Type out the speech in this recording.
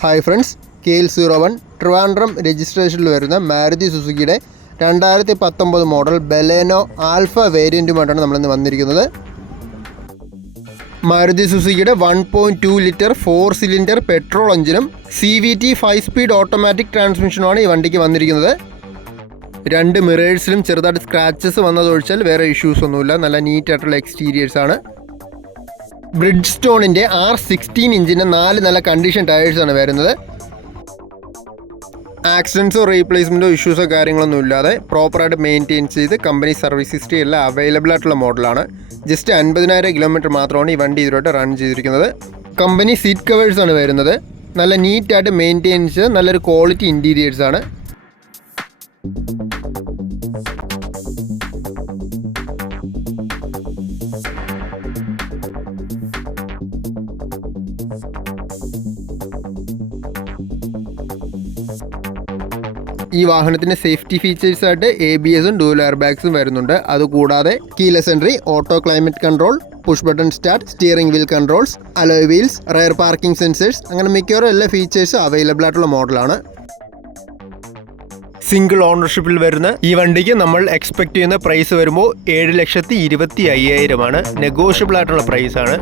Hi friends, KL01 Trivandrum രജിസ്ട്രേഷനിൽ വരുന്ന മാരുതി സുസുക്കിയുടെ 2019 മോഡൽ ബലേനോ ആൽഫ വേരിയൻറ്റുമായിട്ടാണ് നമ്മളിന്ന് വന്നിരിക്കുന്നത്. മാരുതി സുസുക്കിയുടെ 1.2 ലിറ്റർ 4 സിലിണ്ടർ പെട്രോൾ എഞ്ചിനും CVT 5 സ്പീഡ് ഓട്ടോമാറ്റിക് ട്രാൻസ്മിഷനുമാണ് ഈ വണ്ടിക്ക് വന്നിരിക്കുന്നത്. രണ്ട് മിറേഴ്സിലും ചെറുതായിട്ട് സ്ക്രാച്ചസ് വന്നതൊഴിച്ചാൽ വേറെ ഇഷ്യൂസ് ഒന്നുമില്ല. നല്ല നീറ്റായിട്ടുള്ള എക്സ്റ്റീരിയേഴ്സാണ്. ബ്രിഡ്സ്റ്റോണിൻ്റെ R16 ഇഞ്ചിൻ്റെ 4 നല്ല കണ്ടീഷൻ ടയേഴ്സാണ് വരുന്നത്. ആക്സിഡൻസോ റീപ്ലേസ്മെൻറ്റോ ഇഷ്യൂസോ കാര്യങ്ങളൊന്നും ഇല്ലാതെ പ്രോപ്പറായിട്ട് മെയിൻറ്റെയിൻ ചെയ്ത് കമ്പനി സർവീസ് ഹിസ്റ്ററി എല്ലാം അവൈലബിൾ ആയിട്ടുള്ള മോഡലാണ്. ജസ്റ്റ് 50,000 കിലോമീറ്റർ മാത്രമാണ് ഈ വണ്ടി ഇതിലോട്ട് റൺ ചെയ്തിരിക്കുന്നത്. കമ്പനി സീറ്റ് കവേഴ്സാണ് വരുന്നത്. നല്ല നീറ്റായിട്ട് മെയിൻറ്റെയിൻ ചെയ്ത് നല്ലൊരു ക്വാളിറ്റി ഇൻറ്റീരിയേഴ്സാണ്. ഈ വാഹനത്തിൻ്റെ സേഫ്റ്റി ഫീച്ചേഴ്സായിട്ട് ABSഉം ഡ്യുവൽ എയർ ബാഗ്സും വരുന്നുണ്ട്. അതുകൂടാതെ keyless entry, auto climate control, push button start, steering wheel controls, alloy wheels, rare parking sensors, അങ്ങനെ മിക്കവാറും എല്ലാ ഫീച്ചേഴ്സും അവൈലബിൾ ആയിട്ടുള്ള മോഡലാണ്. സിംഗിൾ ഓണർഷിപ്പിൽ വരുന്ന ഈ വണ്ടിക്ക് നമ്മൾ എക്സ്പെക്ട് ചെയ്യുന്ന പ്രൈസ് വരുമ്പോൾ 7,25,000 നെഗോഷ്യബിൾ ആയിട്ടുള്ള പ്രൈസാണ്.